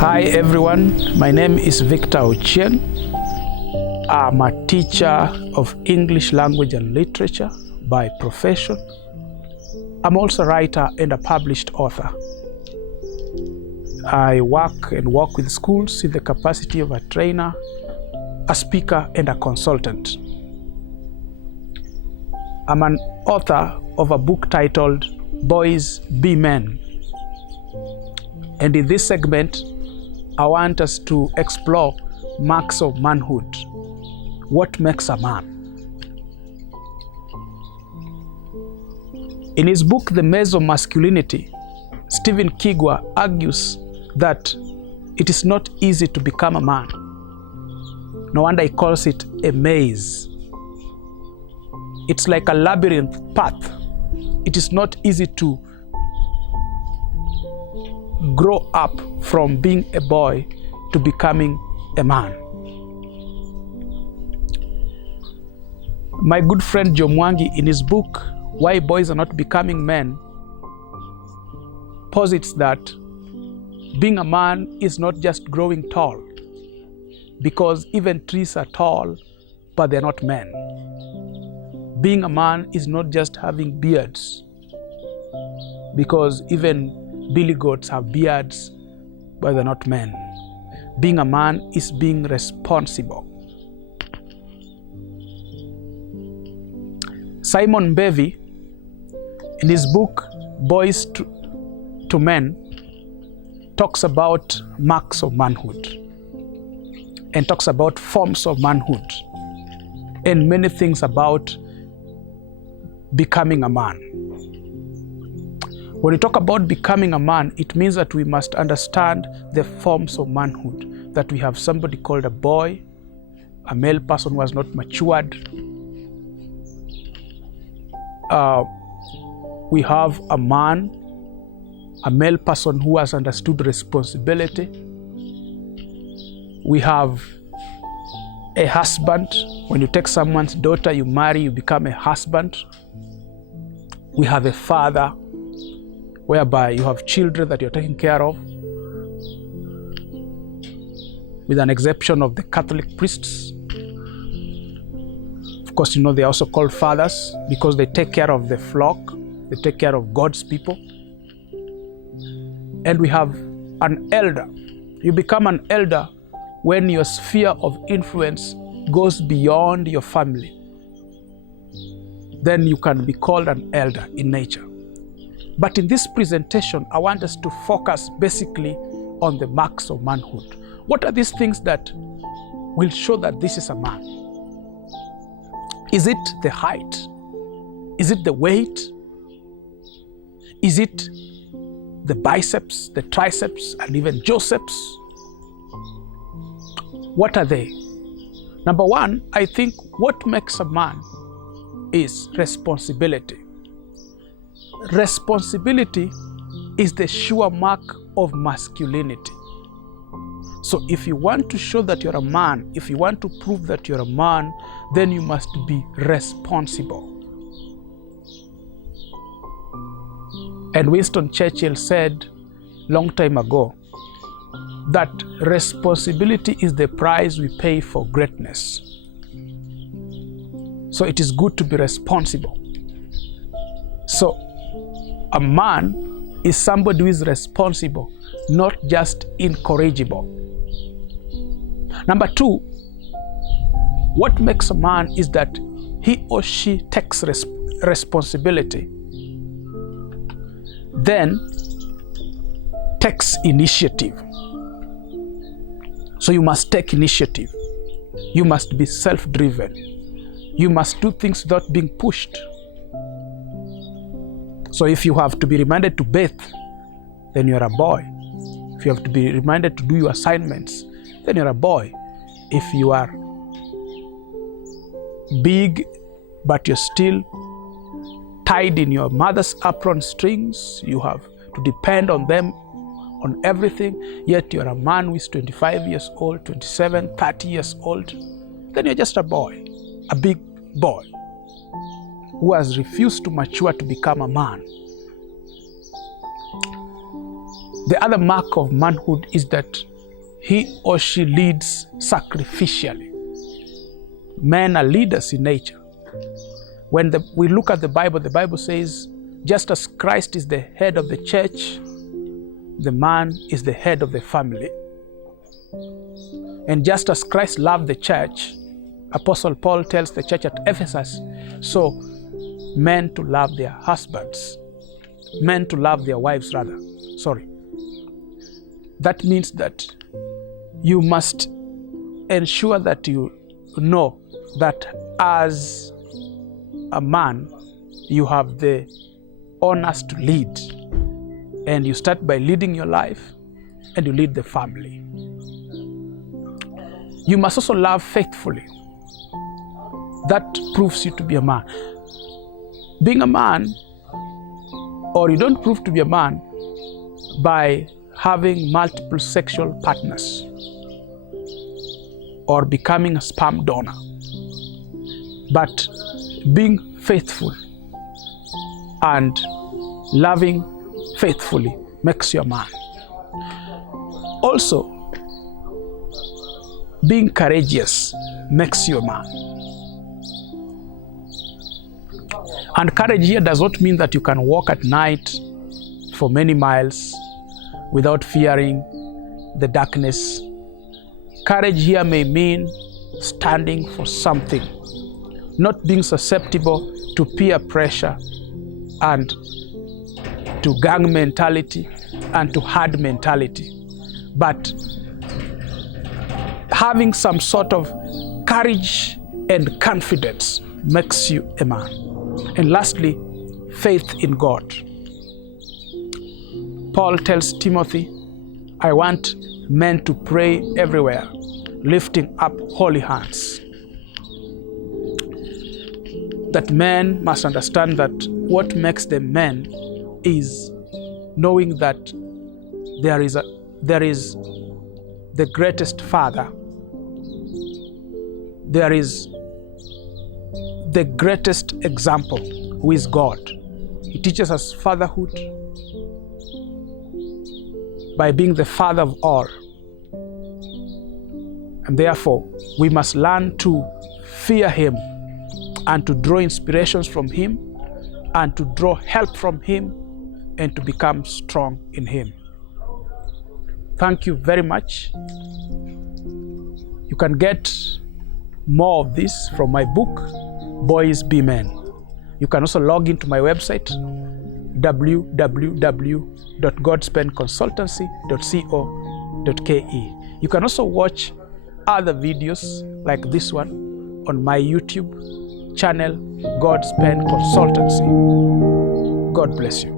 Hi everyone, my name is Victor Ochieng. I'm a teacher of English language and literature by profession. I'm also a writer and a published author. I work with schools in the capacity of a trainer, a speaker, and a consultant. I'm an author of a book titled Boys Be Men. And in this segment, I want us to explore marks of manhood. What makes a man? In his book, The Maze of Masculinity, Stephen Kigwa argues that it is not easy to become a man. No wonder he calls it a maze. It's like a labyrinth path. It is not easy to grow up from being a boy to becoming a man. My good friend Joe Mwangi, in his book, Why Boys Are Not Becoming Men, posits that being a man is not just growing tall, because even trees are tall, but they're not men. Being a man is not just having beards, because even billy goats have beards, but they're not men. Being a man is being responsible. Simon Mbevy, in his book, Boys to Men, talks about marks of manhood and talks about forms of manhood and many things about becoming a man. When we talk about becoming a man, it means that we must understand the forms of manhood, that we have somebody called a boy, a male person who has not matured. We have a man, a male person who has understood responsibility. We have a husband. When you take someone's daughter, you marry, you become a husband. We have a father, whereby you have children that you're taking care of, with an exception of the Catholic priests. Of course, you know, they're also called fathers because they take care of the flock, they take care of God's people. And we have an elder. You become an elder when your sphere of influence goes beyond your family. Then you can be called an elder in nature. But in this presentation, I want us to focus basically on the marks of manhood. What are these things that will show that this is a man? Is it the height? Is it the weight? Is it the biceps, the triceps, and even joceps? What are they? Number one, I think what makes a man is responsibility. Responsibility is the sure mark of masculinity. So if you want to show that you're a man, if you want to prove that you're a man, then you must be responsible. And Winston Churchill said long time ago that responsibility is the price we pay for greatness. So it is good to be responsible. So a man is somebody who is responsible, not just incorrigible. Number two, what makes a man is that he or she takes responsibility, then takes initiative. So you must take initiative. You must be self-driven. You must do things without being pushed. So if you have to be reminded to bathe, then you're a boy. If you have to be reminded to do your assignments, then you're a boy. If you are big, but you're still tied in your mother's apron strings, you have to depend on them on everything, yet you're a man who is 25 years old, 27, 30 years old, then you're just a boy, a big boy who has refused to mature to become a man. The other mark of manhood is that he or she leads sacrificially. Men are leaders in nature. When we look at the Bible says, just as Christ is the head of the church, the man is the head of the family. And just as Christ loved the church, Apostle Paul tells the church at Ephesus, so men to love their husbands, men to love their wives rather. That means that you must ensure that you know that as a man, you have the honors to lead. And you start by leading your life and you lead the family. You must also love faithfully. That proves you to be a man. Being a man, or you don't prove to be a man by having multiple sexual partners or becoming a sperm donor, but being faithful and loving faithfully makes you a man. Also, being courageous makes you a man. And courage here does not mean that you can walk at night for many miles without fearing the darkness. Courage here may mean standing for something, not being susceptible to peer pressure and to gang mentality and to herd mentality, but having some sort of courage and confidence makes you a man. And lastly, faith in God. Paul tells Timothy, I want men to pray everywhere, lifting up holy hands. That men must understand that what makes them men is knowing that there is the greatest Father. There is the greatest example, who is God. He teaches us fatherhood by being the Father of all. And therefore, we must learn to fear Him and to draw inspirations from Him and to draw help from Him and to become strong in Him. Thank you very much. You can get more of this from my book, Boys Be Men. You can also log into my website, www.godspenconsultancy.co.ke. You can also watch other videos like this one on my YouTube channel, Godspen Consultancy. God bless you.